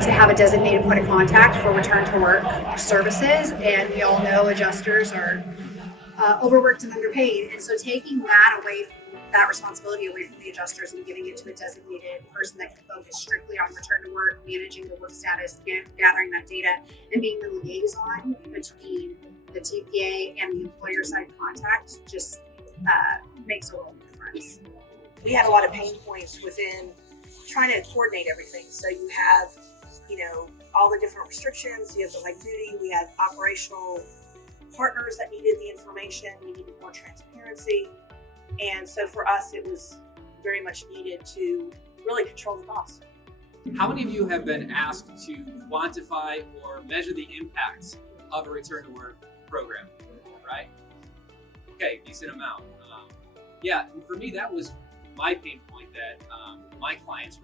to have a designated point of contact for return to work services, and we all know adjusters are overworked and underpaid, and so taking that responsibility away from the adjusters and giving it to a designated person that can focus strictly on return to work, managing the work status, gathering that data, and being the liaison between the TPA and the employer side contact just makes a world of difference. We had a lot of pain points within trying to coordinate everything. So you have, all the different restrictions, you have the light duty, we had operational partners that needed the information, we needed more transparency. And so for us, it was very much needed to really control the cost. How many of you have been asked to quantify or measure the impact of a return to work program, right? Okay, decent amount. And for me, that was my pain point that my clients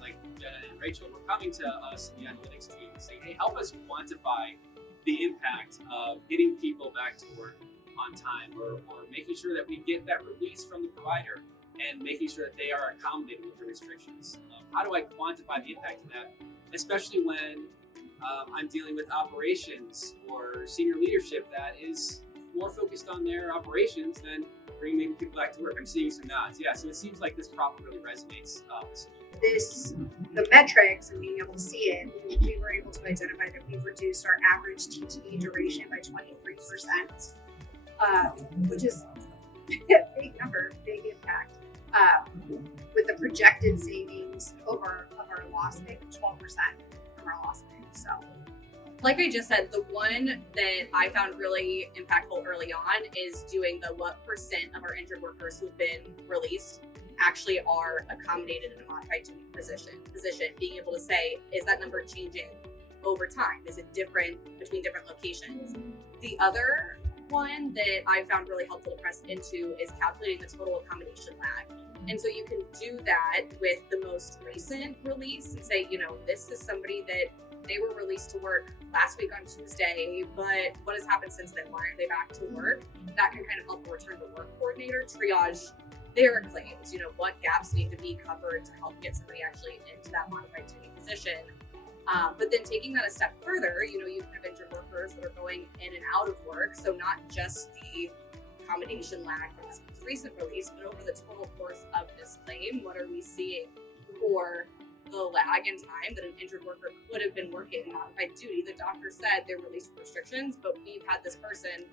like Jenna and Rachel were coming to us in the analytics team and saying, hey, help us quantify the impact of getting people back to work on time or making sure that we get that release from the provider and making sure that they are accommodated with the restrictions. How do I quantify the impact of that, especially when I'm dealing with operations or senior leadership that is more focused on their operations than bringing people back to work? I'm seeing some nods. Yeah, so it seems like this problem really resonates. The metrics and being able to see it, we were able to identify that we've reduced our average TTE duration by 23%, which is a big number, big impact, with the projected savings of our loss pick, 12% from our loss pick. So, like I just said, the one that I found really impactful early on is doing the what percent of our injured workers who've been released actually are accommodated in a modified duty position, being able to say, is that number changing over time? Is it different between different locations? The other one that I found really helpful to press into is calculating the total accommodation lag. And so you can do that with the most recent release and say, this is somebody that they were released to work last week on Tuesday, but what has happened since then? Why aren't they back to work? That can kind of help the return to work coordinator triage their claims, what gaps need to be covered to help get somebody actually into that modified duty position. But then taking that a step further, you have injured workers that are going in and out of work. So not just the accommodation lag from this most recent release, but over the total course of this claim, what are we seeing for the lag in time that an injured worker could have been working modified duty? The doctor said they're released with restrictions, but we've had this person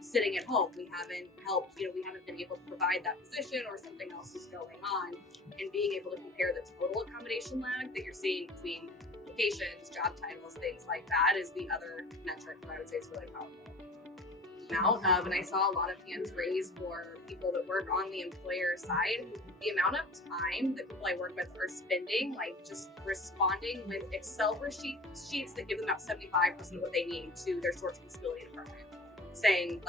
sitting at home. We haven't helped, we haven't been able to provide that position, or something else is going on, and being able to compare the total accommodation lag that you're seeing between locations, job titles, things like that is the other metric that I would say is really powerful. And I saw a lot of hands raised for people that work on the employer side. The amount of time that people I work with are spending, just responding with Excel sheets that give them about 75% of what they need to their short-term disability department, saying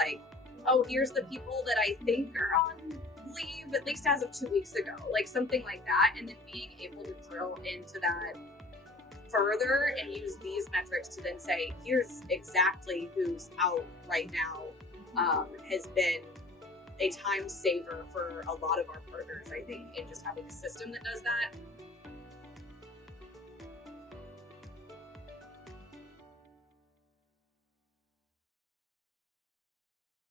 oh, here's the people that I think are on leave, at least as of 2 weeks ago, something like that. And then being able to drill into that further and use these metrics to then say, here's exactly who's out right now, has been a time saver for a lot of our partners, I think, in just having a system that does that.